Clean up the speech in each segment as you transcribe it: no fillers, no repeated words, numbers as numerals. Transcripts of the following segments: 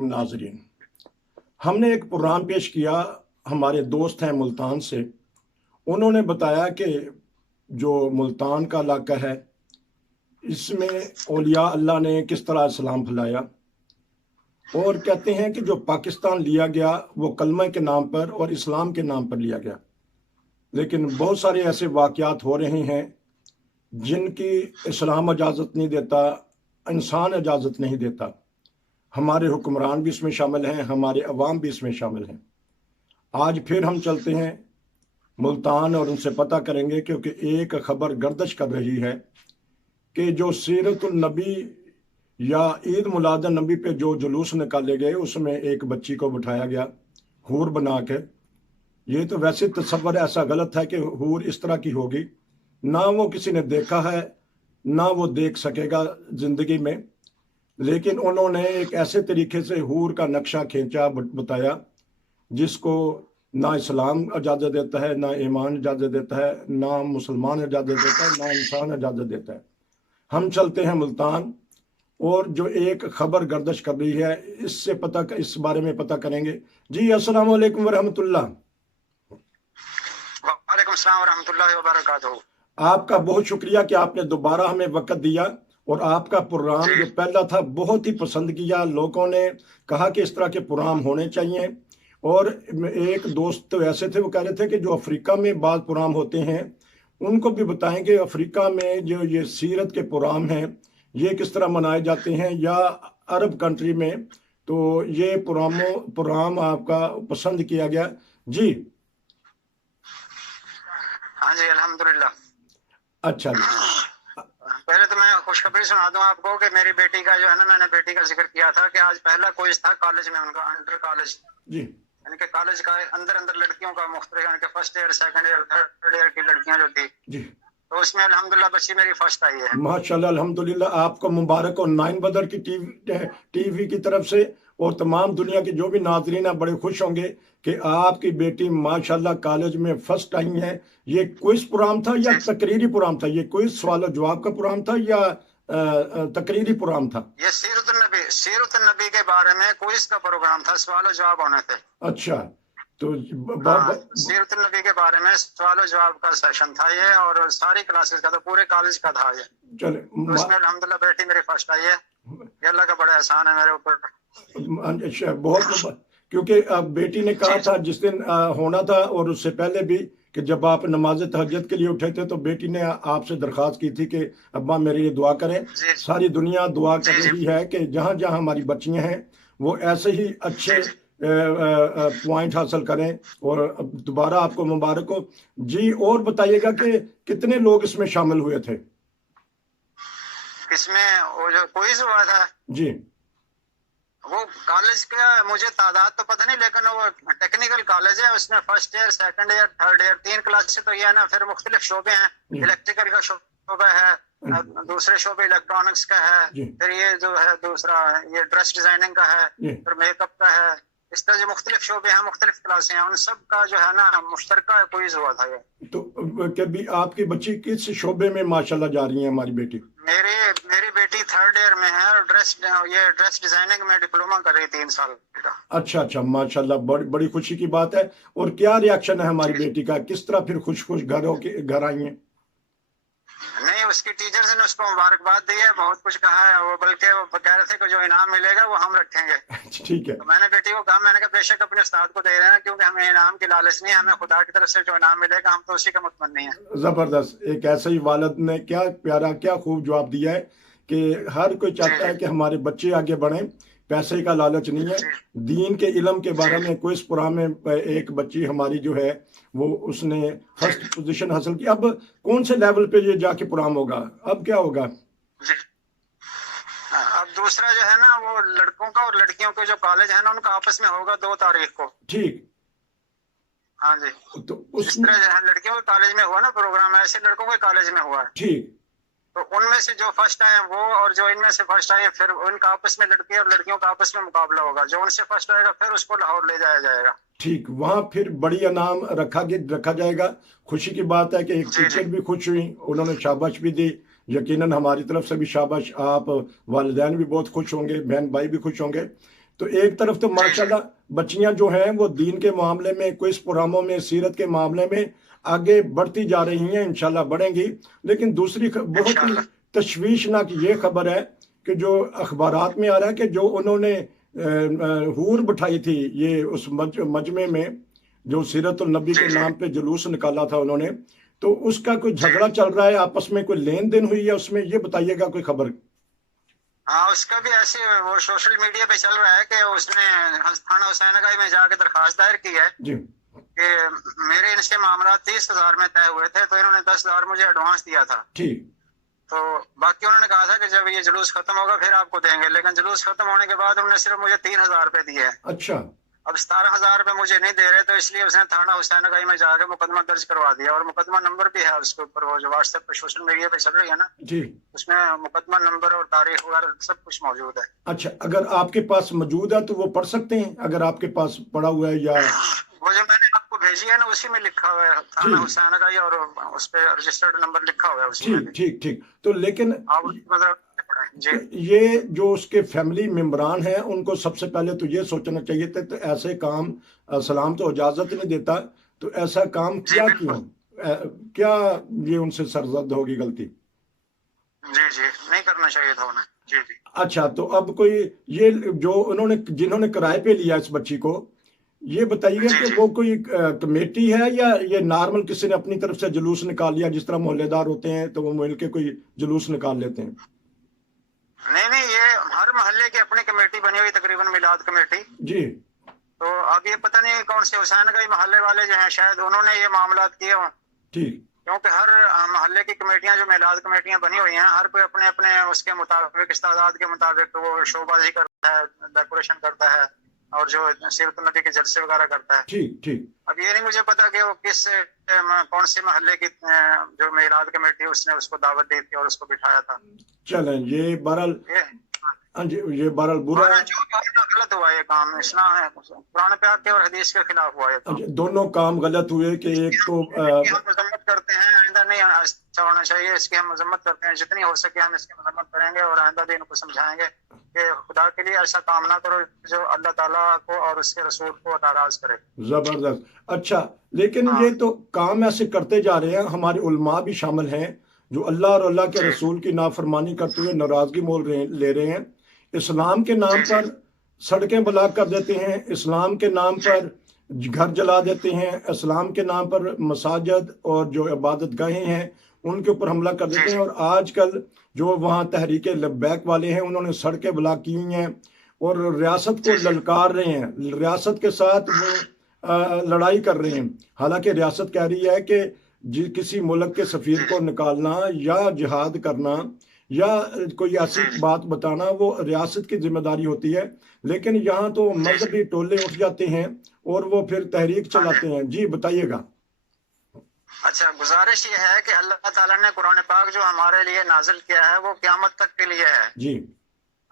वालेकुम नाज़रीन। हमने एक प्रोग्राम पेश किया, हमारे दोस्त हैं मुल्तान से। उन्होंने बताया कि जो मुल्तान का इलाका है, इसमें औलिया अल्लाह ने किस तरह इस्लाम फैलाया, और कहते हैं कि जो पाकिस्तान लिया गया वो कलमा के नाम पर और इस्लाम के नाम पर लिया गया। लेकिन बहुत सारे ऐसे वाक़यात हो रहे हैं जिनकी इस्लाम इजाज़त नहीं देता, इंसान इजाज़त नहीं देता। हमारे हुक्मरान भी इसमें शामिल हैं, हमारे अवाम भी इसमें शामिल हैं। आज फिर हम चलते हैं मुल्तान और उनसे पता करेंगे, क्योंकि एक खबर गर्दिश कर रही है कि जो सीरतुल नबी या ईद मिलाद नबी पे जो जुलूस निकाले गए, उसमें एक बच्ची को बिठाया गया हूर बना के। ये तो वैसे तसव्वुर ऐसा गलत है कि हूर इस तरह की होगी, ना वो किसी ने देखा है ना वो देख सकेगा ज़िंदगी में। लेकिन उन्होंने एक ऐसे तरीके से हूर का नक्शा खींचा, बताया, जिसको ना इस्लाम इजाज़त देता है, ना ईमान इजाज़त देता है, ना मुसलमान इजाज़त देता है, ना इंसान इजाज़त देता है। हम चलते हैं मुल्तान और जो एक खबर गर्दिश कर रही है इस बारे में पता करेंगे। जी, अस्सलाम वालेकुम वरहमतुल्लाह। वालेकुम अस्सलाम वरहमतुल्लाहि वबरकातुहू। आपका बहुत शुक्रिया कि आपने दोबारा हमें वक्त दिया, और आपका प्रोग्राम जो पहला था बहुत ही पसंद किया। लोगों ने कहा कि इस तरह के प्रोग्राम होने चाहिए। और एक दोस्त तो ऐसे थे, वो कह रहे थे कि जो अफ्रीका में बाद प्रोग्राम होते हैं उनको भी बताएं कि अफ्रीका में जो ये सीरत के प्रोग्राम हैं ये किस तरह मनाए जाते हैं, या अरब कंट्री में। तो ये प्रोग्राम आपका पसंद किया गया। जी हाँ जी, अल्हम्दुलिल्लाह। अच्छा जी, पहले तो मैं खुशखबरी सुना दूं आपको कि मेरी बेटी का जो है ना, मैंने बेटी का जिक्र किया था कि आज पहला क्विज था कॉलेज में उनका, अंडर कॉलेज जी, यानी कि कॉलेज का अंदर लड़कियों का मुख्तलिफ, यानी कि first year, second year, third year की लड़कियां जो थी, जी, तो उसमें अल्हम्दुलिल्लाह बच्ची मेरी फर्स्ट आई है। माशाल्लाह, अल्हम्दुलिल्लाह। आपको मुबारक हो 9 बदर की टीवी की तरफ से, और तमाम दुनिया के जो भी नाजरीन हैं बड़े खुश होंगे कि आपकी बेटी माशाल्लाह कॉलेज में फर्स्ट आई है। ये क्विज प्रोग्राम था या तकरीरी प्रोग्राम था? ये क्विज सवाल और जवाब का प्रोग्राम था या तकरीरी प्रोग्राम था? ये सीरत नबी के बारे में क्विज का प्रोग्राम था, सवाल और जवाब होने थे। अच्छा, तो सीरत नबी के बारे में सवाल और जवाब का सेशन था ये, और सारी क्लासेस का, तो पूरे कॉलेज का था ये। चले, तो उसमें अल्हम्दुलिल्लाह बेटी मेरी फर्स्ट आई है। ये अल्लाह का बड़ा एहसान है मेरे ऊपर। अच्छा, बहुत, क्योंकि बेटी ने कहा था जिस दिन होना था और उससे पहले भी कि जब आप नमाज तहज्जुद के लिए उठे थे तो बेटी ने आपसे दरख्वास्त की थी कि अब्बा मेरे लिए दुआ करें। सारी दुनिया दुआ कर रही है कि जहाँ जहाँ हमारी बच्चियाँ हैं वो ऐसे ही अच्छे पॉइंट हासिल करें, और दोबारा आपको मुबारक हो। जी, और बताइएगा कि कितने लोग इसमें शामिल हुए थे? इसमें वो जो क्विज हुआ था जी, वो कॉलेज का मुझे तादाद तो पता नहीं, लेकिन वो टेक्निकल कॉलेज है, उसमें first year, second year, third year, 3 class से तो ये है ना। फिर मुख्तलिफ शोबे हैं, इलेक्ट्रिकल का शोबा है, दूसरे शोबे इलेक्ट्रॉनिक्स का है, फिर ये जो है दूसरा ये ड्रेस डिजाइनिंग का है, फिर मेकअप का है। इस तरह जो मुख्तलिफ शोबे हैं, मुख्तलिफ क्लासें हैं, उन सब का जो है ना मुश्तरका क्विज हुआ था ये। तो कभी आपकी बच्ची किस शोबे में माशाल्लाह जा रही है हमारी बेटी? मेरी बेटी थर्ड ईयर में है, और ड्रेस डिजाइनिंग में डिप्लोमा कर रही है 3 साल का। अच्छा, माशाल्लाह, बड़ी खुशी की बात है। और क्या रिएक्शन है हमारी बेटी का? किस तरह फिर खुश घर आई है? नहीं, उसकी टीचर्स ने उसको मुबारकबाद दी है, बहुत कुछ कहा है वो, बल्कि वो कह रहे थे कि जो इनाम मिलेगा वो हम रखेंगे। ठीक है। तो मैंने बेटी को कहा, मैंने कहा बेशक अपने उस्ताद को दे देना, क्योंकि हमें इनाम की लालच नहीं है, हमें खुदा की तरफ से जो इनाम मिलेगा हम तो उसी का मुतमन्नी है। जबरदस्त, एक ऐसे ही वालिद ने क्या प्यारा, क्या खूब जवाब दिया है कि हर कोई चाहता है कि हमारे बच्चे आगे बढ़ें, पैसे का लालच नहीं है। दीन के इल्म के बारे में कोई इस प्रोग्राम में एक बच्ची हमारी जो है वो उसने फर्स्ट पोजीशन हासिल की। अब कौन से लेवल पे ये जाके प्रोग्राम होगा? अब क्या होगा? अब दूसरा जो है ना, वो लड़कों का और लड़कियों के जो कॉलेज है ना, उनका आपस में होगा 2 तारीख को। ठीक। हाँ जी, तो इस तरह जो है लड़कियों के कॉलेज में हुआ ना प्रोग्राम, ऐसे लड़कों के कॉलेज में हुआ है। ठीक। तो उनमें से जो फर्स्ट आए वो, और जो इनमें से फर्स्ट आए, फिर उनका आपस में लड़के और लड़कियों का आपस में मुकाबला होगा। जो उनसे फर्स्ट आएगा फिर उसको लाहौर ले जाया जाएगा। ठीक, वहाँ फिर बड़ी इनाम रखा जाएगा। खुशी की बात है कि एक टीचर भी खुश हुई, उन्होंने शाबाश भी दी। यकीनन हमारी तरफ से भी शाबाश। आप वालिदैन भी बहुत खुश होंगे, बहन भाई भी खुश होंगे। تو ایک طرف تو ماشاءاللہ بچیاں جو ہیں وہ دین کے معاملے میں، کوئز پروگراموں میں، سیرت کے معاملے میں آگے بڑھتی جا رہی ہیں، انشاءاللہ بڑھیں گی. لیکن دوسری بہت ہی تشویشناک یہ خبر ہے کہ جو اخبارات میں آ رہا ہے کہ جو انہوں نے حور بٹھائی تھی یہ اس مجمع میں، جو سیرت النبی کے نام پہ جلوس نکالا تھا انہوں نے، تو اس کا کوئی جھگڑا چل رہا ہے آپس میں، کوئی لین دین ہوئی ہے اس میں، یہ بتائیے گا کوئی خبر؟ ہاں اس کا بھی ایسے وہ سوشل میڈیا پہ چل رہا ہے کہ اس نے تھانہ حسین گنج میں جا کے درخواست دائر کی ہے جی کہ میرے ان سے معاملات 30,000 میں طے ہوئے تھے، تو انہوں نے 10,000 مجھے ایڈوانس دیا تھا، ٹھیک. تو باقی انہوں نے کہا تھا کہ جب یہ جلوس ختم ہوگا پھر آپ کو دیں گے، لیکن جلوس ختم ہونے کے بعد انہوں نے صرف مجھے 3,000 روپے دیے ہیں. اچھا. اب 17,000 روپے مجھے نہیں دے رہے، تو اس لیے اس نے تھانہ حسین گنج میں جا کے مقدمہ درج کروا دیا، اور مقدمہ نمبر بھی ہے اس کے اوپر، وہ جو واٹس ایپ پہ سوشل میڈیا پہ چل رہی ہے نا، جی اس میں مقدمہ نمبر اور تاریخ وغیرہ سب کچھ موجود ہے. اچھا، اگر آپ کے پاس موجود ہے تو وہ پڑھ سکتے ہیں اگر آپ کے پاس پڑا ہوا ہے؟ یا وہ جو میں نے آپ کو بھیجی ہے نا اسی میں لکھا ہوا ہے تھانہ حسین گنج، اور اس پہ رجسٹرڈ نمبر لکھا ہوا ہے اسی میں. ٹھیک ٹھیک. تو لیکن آپ اس کو ذرا پڑھیں. جی یہ جو اس کے فیملی ممبران ہیں ان کو سب سے پہلے تو یہ سوچنا چاہیے تھا تو ایسے کام، اسلام تو اجازت نہیں دیتا، تو ایسا کام کیا کیوں؟ کیا یہ ان سے سرزد ہوگی غلطی؟ جی نہیں کرنا چاہیے تھا انہیں. جی اچھا، تو اب کوئی یہ جو جنہوں نے کرائے پہ لیا اس بچی کو، یہ بتائیے کہ وہ کوئی کمیٹی ہے یا یہ نارمل کسی نے اپنی طرف سے جلوس نکال لیا، جس طرح محلے دار ہوتے ہیں تو وہ مل کے کوئی جلوس نکال لیتے ہیں؟ نہیں یہ ہر محلے کی اپنی کمیٹی بنی ہوئی، تقریباً میلاد کمیٹی. جی. تو اب یہ پتہ نہیں کون سے حسین گنج محلے والے جو ہیں شاید انہوں نے یہ معاملات کیے ہوں. ٹھیک. کیونکہ ہر محلے کی کمیٹیاں جو میلاد کمیٹیاں بنی ہوئی ہیں، ہر کوئی اپنے اپنے اس کے مطابق، استعداد کے مطابق وہ شو بازی کرتا ہے، ڈیکوریشن کرتا ہے، اور جو سیرت النبی کے جلسے وغیرہ کرتا ہے. ٹھیک. اب یہ نہیں مجھے پتا کہ وہ کون سی محلے کی جو میلاد کمیٹی اس نے اس کو دعوت دی تھی اور اس کو بٹھایا تھا. چلیں یہ بہرحال یہ بہرحال برا غلط ہوا یہ کام، اسلام ہے قرآن پاک کے اور حدیث کے خلاف ہوا یہ کام. دونوں کام غلط ہوئے کہ ایک تو ہم مذمت کرتے ہیں، آئندہ نہیں ایسا ہونا چاہیے، اس کی ہم مذمت کرتے ہیں، جتنی ہو سکے ہم اس کی مذمت کریں گے، اور آئندہ بھی ان کو سمجھائیں گے کہ خدا کے لیے ایسا کام نہ کرو جو اللہ تعالیٰ کو اور اس کے رسول کو ناراض کرے. زبردست. اچھا، لیکن یہ تو کام ایسے کرتے جا رہے ہیں، ہمارے علماء بھی شامل ہیں جو اللہ اور اللہ کے رسول کی نافرمانی کرتے ہوئے ناراضگی مول لے رہے ہیں، اسلام کے نام پر سڑکیں بلاک کر دیتے ہیں، اسلام کے نام پر گھر جلا دیتے ہیں، اسلام کے نام پر مساجد اور جو عبادت گاہیں ہیں ان کے اوپر حملہ کر دیتے ہیں. اور آج کل جو وہاں تحریک لبیک والے ہیں انہوں نے سڑکیں بلاک کی ہوئی ہیں اور ریاست کو للکار رہے ہیں، ریاست کے ساتھ وہ لڑائی کر رہے ہیں. حالانکہ ریاست کہہ رہی ہے کہ کسی ملک کے سفیر کو نکالنا یا جہاد کرنا یا کوئی ایسی بات بتانا وہ ریاست کی ذمہ داری ہوتی ہے، لیکن یہاں تو مذہبی ٹولے اٹھ جاتے ہیں اور وہ پھر تحریک چلاتے ہیں. جی بتائیے گا. اچھا، گزارش یہ ہے کہ اللہ تعالیٰ نے قرآن پاک جو ہمارے لیے نازل کیا ہے وہ قیامت تک کے لیے ہے. جی.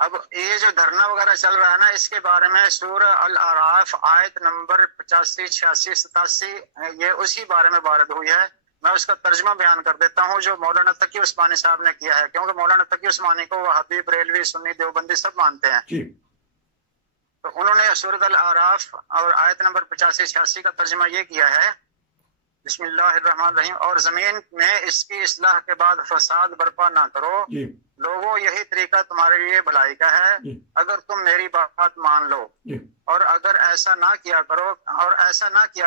اب یہ جو دھرنا وغیرہ چل رہا ہے نا، اس کے بارے میں سورہ الاعراف آیت نمبر 85، 86، 87 یہ اسی بارے میں وارد ہوئی ہے. میں اس کا ترجمہ بیان کر دیتا ہوں جو مولانا تقی عثمانی صاحب نے کیا ہے، کیونکہ مولانا تقی عثمانی کو وہابی، بریلوی، سنی، دیوبندی سب مانتے ہیں. جی. تو انہوں نے سورۃ الاعراف اور آیت نمبر 85، 86 کا ترجمہ یہ کیا ہے، بسم اللہ الرحمن الرحیم، اور زمین میں اس کی اصلاح کے بعد فساد برپا نہ کرو. جی. لوگوں یہی طریقہ تمہارے لیے بھلائی کا ہے اگر تم میری بات مان لو. اور اگر ایسا نہ کیا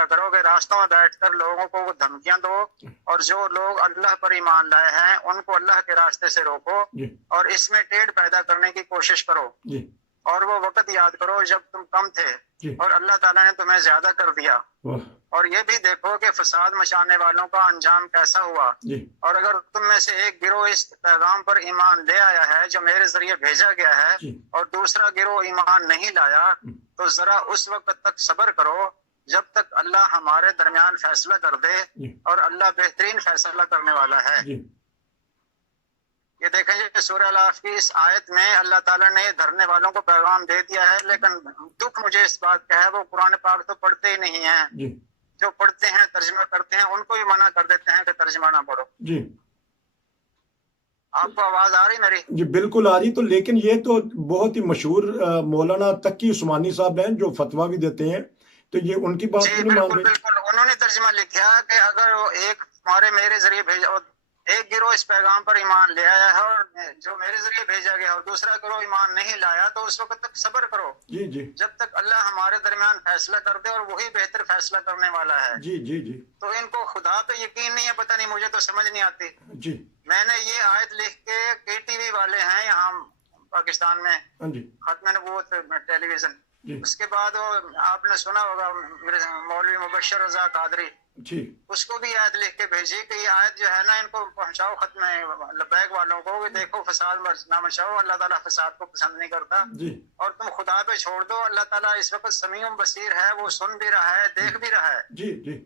کرو کہ راستوں میں بیٹھ کر لوگوں کو دھمکیاں دو، اور جو لوگ اللہ پر ایمان لائے ہیں ان کو اللہ کے راستے سے روکو اور اس میں ٹیڑھ پیدا کرنے کی کوشش کرو. اور وہ وقت یاد کرو جب تم کم تھے اور اللہ تعالیٰ نے تمہیں زیادہ کر دیا. اور یہ بھی دیکھو کہ فساد مچانے والوں کا انجام کیسا ہوا. اور اگر تم میں سے ایک گروہ اس پیغام پر ایمان لے آیا ہے جو میرے ذریعے بھیجا گیا ہے اور دوسرا گروہ ایمان نہیں لایا، تو ذرا اس وقت تک صبر کرو جب تک اللہ ہمارے درمیان فیصلہ کر دے، اور اللہ بہترین فیصلہ کرنے والا ہے. یہ دیکھیں کہ سورہ الاعراف کی اس آیت میں اللہ تعالیٰ نے دھرنے والوں کو پیغام دے دیا ہے، لیکن دکھ مجھے اس بات کا ہے وہ قرآن پاک تو پڑھتے ہی نہیں ہیں. جو پڑھتے ہیں ترجمہ کرتے ہیں ان کو بھی منع کر دیتے ہیں کہ ترجمہ نہ پڑھو. आपको आवाज आ रही मेरी? जी बिल्कुल आ रही। तो लेकिन ये तो बहुत ही मशहूर मौलाना तकी उस्मानी साहब हैं जो फतवा भी देते हैं, तो ये उनकी बात जी क्यों नहीं मान बिल्कुल रहे? बिल्कुल, उन्होंने तर्जुमा लिखा कि अगर वो एक तुम्हारे मेरे जरिए भेजा, एक गिरोह इस पैगाम पर ईमान ले आया है और जो मेरे जरिए भेजा गया और दूसरा गिरोह ईमान नहीं लाया, तो उस वक्त तक सब्र करो जी जी जब तक अल्लाह हमारे दरमियान फैसला कर दे, और वही बेहतर फैसला करने वाला है। जी जी जी तो इनको खुदा पे यकीन नहीं है, पता नहीं, मुझे तो समझ नहीं आती। जी मैंने ये आयत लिख के, KTV वाले हैं यहाँ पाकिस्तान में, हाँ जी खत्म नबूवत टेलीविजन, जी उसके बाद वो आपने सुना होगा मेरे मौलवी मुबशर रजा कादरी, जी उसको भी आयत लिख के भेजी कि ये आयत जो है ना, इनको पहुंचाओ खत्म लबैक वालों को कि देखो फसाद ना मचाओ, अल्लाह ताला फसाद को पसंद नहीं करता, जी और तुम खुदा पे छोड़ दो, अल्लाह ताला इस वक्त समीउम बसीर है, वो सुन भी रहा है, देख भी रहा है। जी जी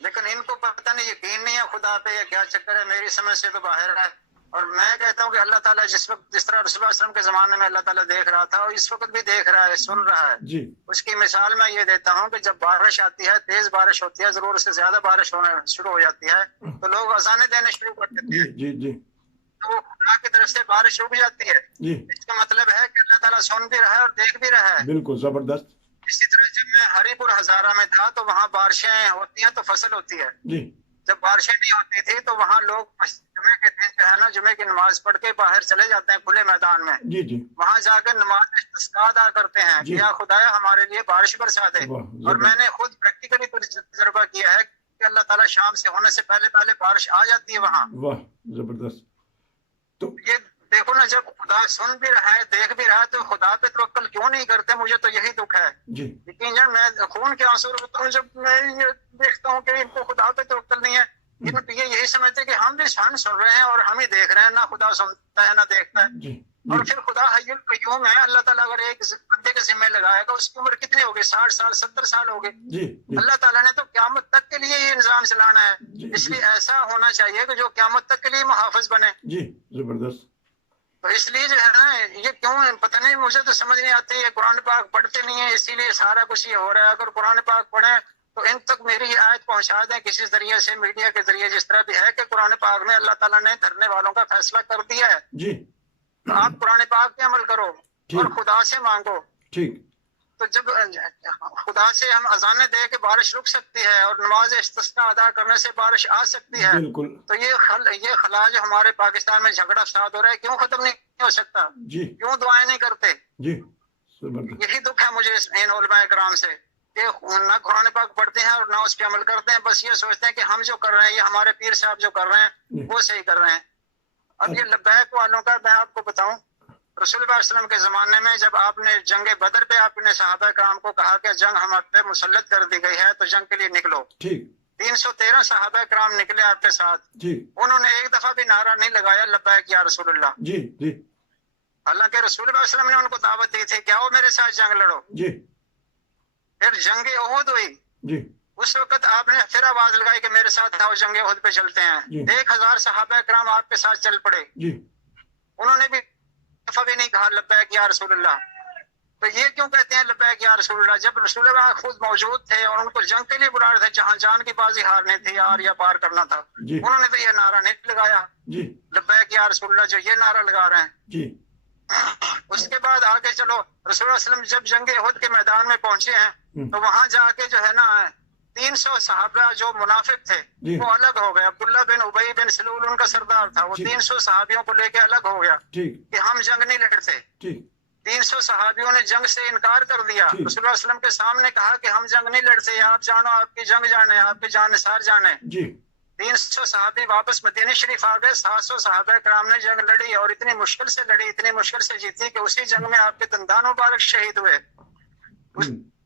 लेकिन इनको पता नहीं, यकीन नहीं है खुदा पे, या क्या चक्कर है, मेरी समझ से तो बाहर है। और मैं कहता हूँ कि अल्लाह ताला जिस वक्त, जिस तरह रसूलुल्लाह सल्लल्लाहु अलैहि वसल्लम के ज़माने में अल्लाह ताला देख रहा था, और इस वक्त भी देख रहा है, सुन रहा है। जी उसकी मिसाल मैं ये देता हूँ कि जब बारिश आती है, तेज बारिश होती है, जरूरत से ज्यादा बारिश होने शुरू हो जाती है, तो लोग अज़ानें देने शुरू कर देते जी हैं, जी जी तो वो खुदा की तरफ से बारिश रुक जाती है। जी इसका मतलब है कि अल्लाह ताला सुन भी रहा है और देख भी रहा है। बिल्कुल जबरदस्त। इसी तरह जब मैं हरीपुर हजारा में था, तो वहाँ बारिशें होती हैं तो फसल होती है। जी जब बारिशें नहीं होती थी तो वहाँ लोग जुमे के दिन जो है ना, जुमे की नमाज पढ़ के बाहर चले जाते हैं खुले मैदान में, जी जी वहाँ जाकर नमाज इस्तिस्का अदा करते हैं कि या खुदाया हमारे लिए बारिश बरसा दे। वाह, और मैंने खुद प्रैक्टिकली तजुर्बा किया है कि अल्लाह ताला शाम से होने से पहले पहले बारिश आ जाती है वहाँ। वाह जबरदस्त। तो ये देखो ना, जब खुदा सुन भी रहा है, देख भी रहा है, तो खुदा पे तवक्कल क्यों नहीं करते? मुझे तो यही दुख है। जी लेकिन जब मैं खून के आंसू रोता हूँ जब मैं ये देखता हूँ कि इनको खुदा पे तवक्कल नहीं है, ये यही समझते कि हम भी सुन रहे हैं और हम ही देख रहे हैं, ना खुदा सुनता है ना देखता है। जी और जी फिर खुदा हय्युल क़य्यूम है, अल्लाह ताला अगर एक बंदे के जिम्मे लगाएगा, उसकी उम्र कितनी होगी? 60 साल 70 साल होगी। जी जी अल्लाह ताला ने तो क्यामत तक के लिए ये निजाम चलाना है, जी, इसलिए ऐसा होना चाहिए कि जो क्यामत तक के लिए मुहाफिज बने। जी जबरदस्त। तो इसलिए जो है ना, ये क्यों पता नहीं, मुझे तो समझ नहीं आती है। कुरान पाक पढ़ते नहीं है, इसीलिए सारा कुछ ये हो रहा है। अगर कुरान पाक पढ़े तो इन तक मेरी ये आयत पहुंचा दें किसी जरिए से, मीडिया के जरिए, जिस तरह भी है कि कुरान पाक में अल्लाह ताला ने धरने वालों का फैसला कर दिया है। जी तो आप कुरान पाक पे अमल करो और खुदा से मांगो। ठीक। तो जब खुदा से हम अजाने दे के बारिश रुक सकती है और नमाज इस्तिस्का अदा करने से बारिश आ सकती है, बिल्कुल। तो ये खला जो हमारे पाकिस्तान में झगड़ा फसाद हो रहा है, क्यों खत्म नहीं हो सकता? जी क्यों दुआएं नहीं करते? जी जबरदस्त। यही दुख है मुझे इन उलमाए कराम से कि ना कुरान पाक पढ़ते हैं और ना उस पर अमल करते हैं। बस ये सोचते हैं कि हम जो कर रहे हैं, ये हमारे पीर साहब जो कर रहे हैं वो सही कर रहे हैं। अब ये लब्बैक वालों का मैं आपको बताऊं, रसूलुल्लाह सल्लल्लाहु अलैहि वसल्लम के जमाने में जब आपने जंग बदर पे आपने सहाबा कराम को कहा कि जंग हम आप पे मुसल्लत कर दी गई है, तो जंग के लिए निकलो। ठीक। 313 सहाबा कराम निकले आपके साथ। जी। उन्होंने एक दफा भी नारा नहीं लगाया लब्बैक या रसूलुल्लाह। जी जी। हालांकि रसूलुल्लाह सल्लल्लाहु अलैहि वसल्लम ने उनको दावत दी थी कि आओ मेरे साथ जंग लड़ो। जी। फिर जंग उहद हुई। जी। उस वक्त आपने फिर आवाज लगाई कि मेरे साथ आओ जंग उहद पे चलते हैं। 1000 सहाबा कराम आपके साथ चल पड़े। जी। उन्होंने भी दफा भी नहीं कहा लब्बैक या रसूलुल्लाह। तो ये क्यों कहते हैं लब्बैक या रसूलुल्लाह? जब रसूलुल्लाह खुद मौजूद थे और उनको जंग के लिए बुला रहे थे, जहां जान की बाजी हारनी थी, यार या पार करना था, उन्होंने तो ये नारा नहीं लगाया जी। लब्बैक या रसूलुल्लाह जो ये नारा लगा रहे हैं। जी। उसके बाद आगे चलो, रसूलुल्लाह सल्लल्लाहु अलैहि वसल्लम जब जंग उहद के मैदान में पहुंचे हैं, तो वहां जाके जो है ना 300 सहाबा जो मुनाफिक थे वो अलग हो गए। अब्दुल्ला बिन उबई बिन सलूल उनका सरदार था, वो 300 सहाबियों को लेके अलग हो गया कि हम जंग नहीं लड़ते। 300 सहाबियों ने जंग से इनकार कर दिया। रसूलुल्लाह सल्लल्लाहु अलैहि वसल्लम के सामने कहा कि हम जंग नहीं लड़ते, आप जानो, आपकी जंग जाने, आपके जानिसार जाने। 300 सहाबी वापस मदीने शरीफ आ गए। 700 सहाबा कराम ने जंग लड़ी और इतनी मुश्किल से लड़ी, इतनी मुश्किल से जीती कि उसी जंग में आपके दंदान मुबारक शहीद हुए।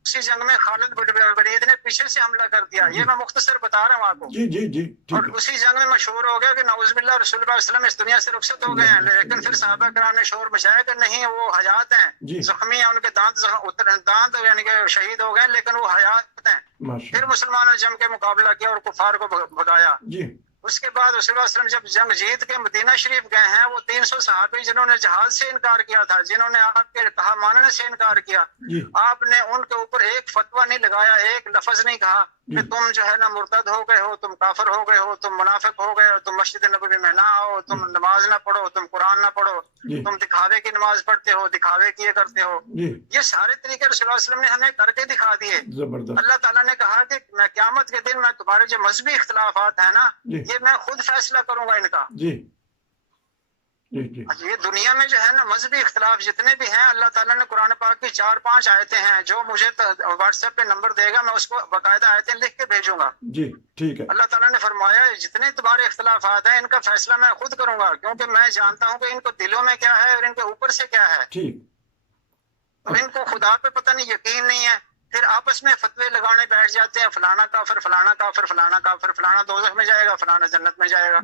उसी जंग में खालिद बिन वलीद ने पीछे से हमला कर दिया। ये मैं मुख्तसर बता रहा हूँ आपको। जी जी जी। और उसी जंग में मशहूर हो गया कि नाउज़ुबिल्लाह रसूलुल्लाह सल्लल्लाहु अलैहि वसल्लम इस दुनिया से रुखसत हो गए हैं। लेकिन फिर सहाबा कराम ने शोर मचाया कि नहीं, वो हयात हैं, जख्मी हैं, उनके दांत यानी कि शहीद हो गए, लेकिन वो हयात हैं। फिर मुसलमानों ने जम के मुकाबला किया और कुफार को भगाया। उसके बाद रसूलुल्लाह सल्लल्लाहु अलैहि वसल्लम जब जंग जीत के मदीना शरीफ गए हैं, वो 300 सहाबी जिन्होंने जहाज से इनकार किया था, जिन्होंने आपके कहा मानने से इनकार किया, आपने उनके ऊपर एक फतवा नहीं लगाया, एक लफ्ज नहीं कहा کہ تم جو ہے نا مرتد ہو گئے ہو، تم کافر ہو گئے ہو، تم منافق ہو گئے ہو، تم مسجد نبوی میں نہ آؤ، تم نماز نہ پڑھو، تم قرآن نہ پڑھو، تم دکھاوے کی نماز پڑھتے ہو، دکھاوے کیے کرتے ہو. یہ سارے طریقے رسول اللہ علیہ وسلم نے ہمیں کر کے دکھا دیے. اللہ تعالیٰ نے کہا کہ میں قیامت کے دن میں تمہارے جو مذہبی اختلافات ہیں نا، یہ میں خود فیصلہ کروں گا ان کا. یہ دنیا میں جو ہے نا مذہبی اختلاف جتنے بھی ہیں، اللہ تعالیٰ نے قرآن پاک کی 4-5 آیتیں ہیں، جو مجھے واٹس ایپ پہ نمبر دے گا میں اس کو باقاعدہ آیتیں لکھ کے بھیجوں گا. ٹھیک ہے. اللہ تعالیٰ نے فرمایا جتنے تمہارے اختلافات ہیں ان کا فیصلہ میں خود کروں گا، کیونکہ میں جانتا ہوں کہ ان کو دلوں میں کیا ہے اور ان کے اوپر سے کیا ہے. تو ان کو خدا پہ پتہ نہیں، یقین نہیں ہے، پھر آپس میں فتوے لگانے بیٹھ جاتے ہیں، فلانا کافر، فلانا کافر، فلانا کافر، فلانا دوزخ میں جائے گا، فلانا جنت میں جائے گا.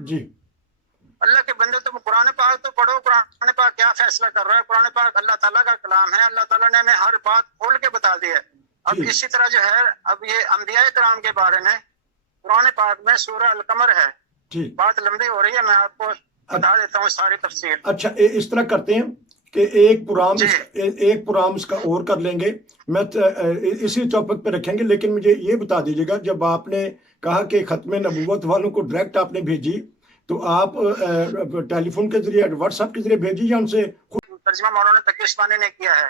اللہ کے بندے تم قرآن پاک تو پڑھو، قرآن پاک کیا فیصلہ کر رہا ہے. قرآن پاک اللہ تعالیٰ کا کلام ہے، اللہ تعالیٰ نے ہمیں ہر بات کھول کے بتا دی ہے. اب اسی طرح جو ہے اب یہ انبیاء کرام کے بارے میں قرآن پاک میں سورہ القمر ہے. بات لمبی ہو رہی ہے، میں آپ کو بتا دیتا ہوں ساری تفصیل. اچھا اس طرح کرتے ہیں کہ ایک پروگرام اس کا اور کر لیں گے، میں اسی ٹاپک پہ رکھیں گے. لیکن مجھے یہ بتا دیجیے گا، جب آپ نے کہا کہ ختم نبوت والوں کو ڈائریکٹ آپ نے بھیجی، تو آپ ٹیلی فون کے ذریعے، واٹس ایپ کے ذریعے بھیجی یا ان سے ترجمہ مولانا تقی عثمانی نے کیا ہے؟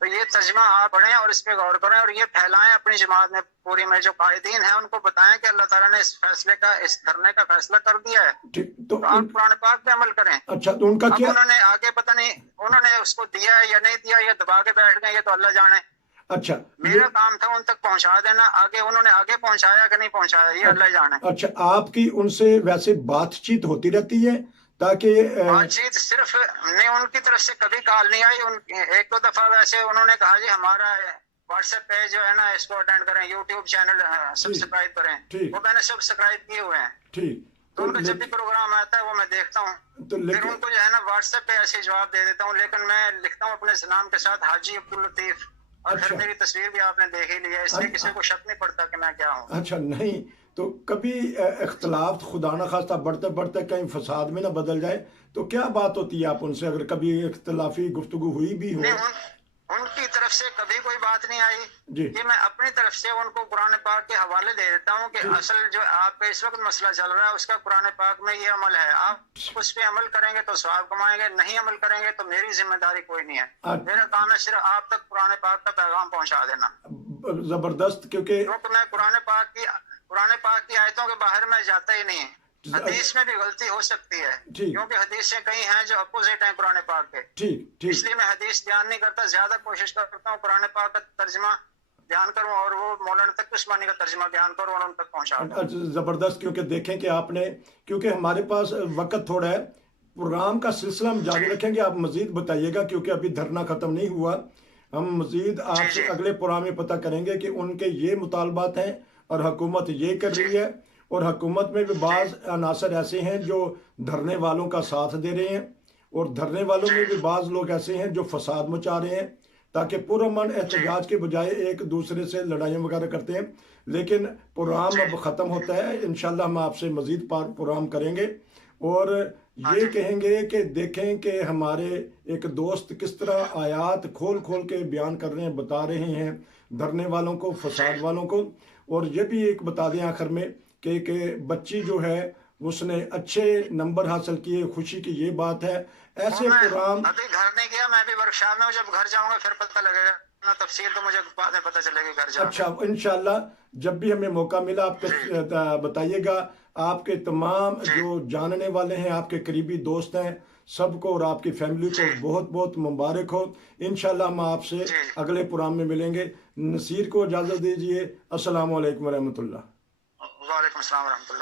تو یہ ترجمہ آپ پڑھیں اور اس پہ غور کریں اور یہ پھیلائیں اپنی جماعت میں پوری میں. جو قائدین ہیں ان کو بتائیں کہ اللہ تعالیٰ نے اس فیصلے کا، اس دھرنے کا فیصلہ کر دیا ہے، تو آپ قرآن پاک پہ عمل کریں. اچھا تو ان کا کیا انہوں نے آگے پتہ نہیں انہوں نے اس کو دیا ہے یا نہیں دیا، یا دبا کے بیٹھ گئے، یہ تو اللہ جانے. اچھا میرا کام تھا ان تک پہنچا دینا، آگے انہوں نے آگے پہنچایا کہ نہیں پہنچایا یہ اللہ جانے. اچھا آپ کی ان سے ویسے بات چیت ہوتی رہتی ہے تاکہ بات چیت صرف نہیں، ان کی طرف سے کبھی کال نہیں آئی. ایک دو دفعہ ویسے انہوں نے کہا جی ہمارا واٹس ایپ پیج جو ہے نا اس کو اٹینڈ کریں، یوٹیوب چینل سبسکرائب کریں، وہ میں نے سبسکرائب کیے ہوئے ہیں. تو ان کا جب بھی پروگرام آتا ہے وہ میں دیکھتا ہوں، پھر ان کو جو ہے نا واٹس ایپ پہ ایسے جواب دے دیتا ہوں. لیکن میں لکھتا ہوں اپنے نام کے ساتھ حاجی عبداللطیف، اور پھر میری تصویر بھی آپ نے دیکھ ہی لی ہے، اس لیے کسی کو شک نہیں پڑتا کہ میں کیا ہوں. اچھا نہیں تو کبھی اختلاف خدا نہ خواستہ بڑھتے بڑھتے کہیں فساد میں نہ بدل جائے، تو کیا بات ہوتی ہے آپ ان سے اگر کبھی اختلافی گفتگو ہوئی بھی ہو؟ ان کی طرف سے کبھی کوئی بات نہیں آئی. یہ میں اپنی طرف سے ان کو قرآن پاک کے حوالے دے دیتا ہوں کہ اصل جو آپ کا اس وقت مسئلہ چل رہا ہے اس کا قرآن پاک میں یہ عمل ہے، آپ اس پہ عمل کریں گے تو ثواب کمائیں گے، نہیں عمل کریں گے تو میری ذمہ داری کوئی نہیں ہے. میرا کام ہے صرف آپ تک قرآن پاک کا پیغام پہنچا دینا. زبردست. کیونکہ میں قرآن پاک کی آیتوں کے باہر میں جاتا ہی نہیں. حدیث میں بھی غلطی ہو سکتی ہے کیونکہ حدیثیں کئی ہیں جو اپوزٹ ہیں قرآن پاک کے، اس لیے میں حدیث بیان نہیں کرتا، زیادہ کوشش کرتا ہوں قرآن پاک کا ترجمہ بیان کروں اور وہ مولانا تقی عثمانی کا ترجمہ بیان کروں اور ان تک پہنچاؤں. زبردست. کیونکہ دیکھیں کہ آپ نے، کیونکہ ہمارے پاس وقت تھوڑا ہے، پروگرام کا سلسلہ ہم جاری رکھیں گے. آپ مزید بتائیے گا کیونکہ ابھی دھرنا ختم نہیں ہوا. ہم مزید آپ سے اگلے پروگرام میں پتہ کریں گے کہ ان کے یہ مطالبات ہیں اور حکومت یہ کر رہی ہے، اور حکومت میں بھی بعض عناصر ایسے ہیں جو دھرنے والوں کا ساتھ دے رہے ہیں، اور دھرنے والوں میں بھی بعض لوگ ایسے ہیں جو فساد مچا رہے ہیں تاکہ پرامن احتجاج کے بجائے ایک دوسرے سے لڑائیاں وغیرہ کرتے ہیں. لیکن پروگرام اب ختم ہوتا ہے، انشاءاللہ ہم آپ سے مزید پروگرام کریں گے اور یہ کہیں گے کہ دیکھیں کہ ہمارے ایک دوست کس طرح آیات کھول کھول کے بیان کر رہے ہیں، بتا رہے ہیں دھرنے والوں کو، فساد والوں کو. اور یہ بھی ایک بتا دیں آخر میں کہ بچی جو ہے اس نے اچھے نمبر حاصل کیے، خوشی کی یہ بات ہے. ایسے پروگرام ابھی گھر نہیں گیا، میں بھی ورکشاپ میں ہوں، جب گھر جاؤں گا پھر پتہ لگے گا تفصیل، تو مجھے بعد میں پتہ چلے گی گھر جاؤں. اچھا انشاءاللہ جب بھی ہمیں موقع ملا آپ بتائیے گا. آپ کے تمام جو جاننے والے ہیں، آپ کے قریبی دوست ہیں، سب کو اور آپ کی فیملی کو بہت بہت مبارک ہو. انشاءاللہ ہم آپ سے اگلے پروگرام میں ملیں گے. نصیر کو اجازت دیجیے. السلام علیکم ورحمۃ اللہ. وعلیکم السلام ورحمۃ اللہ.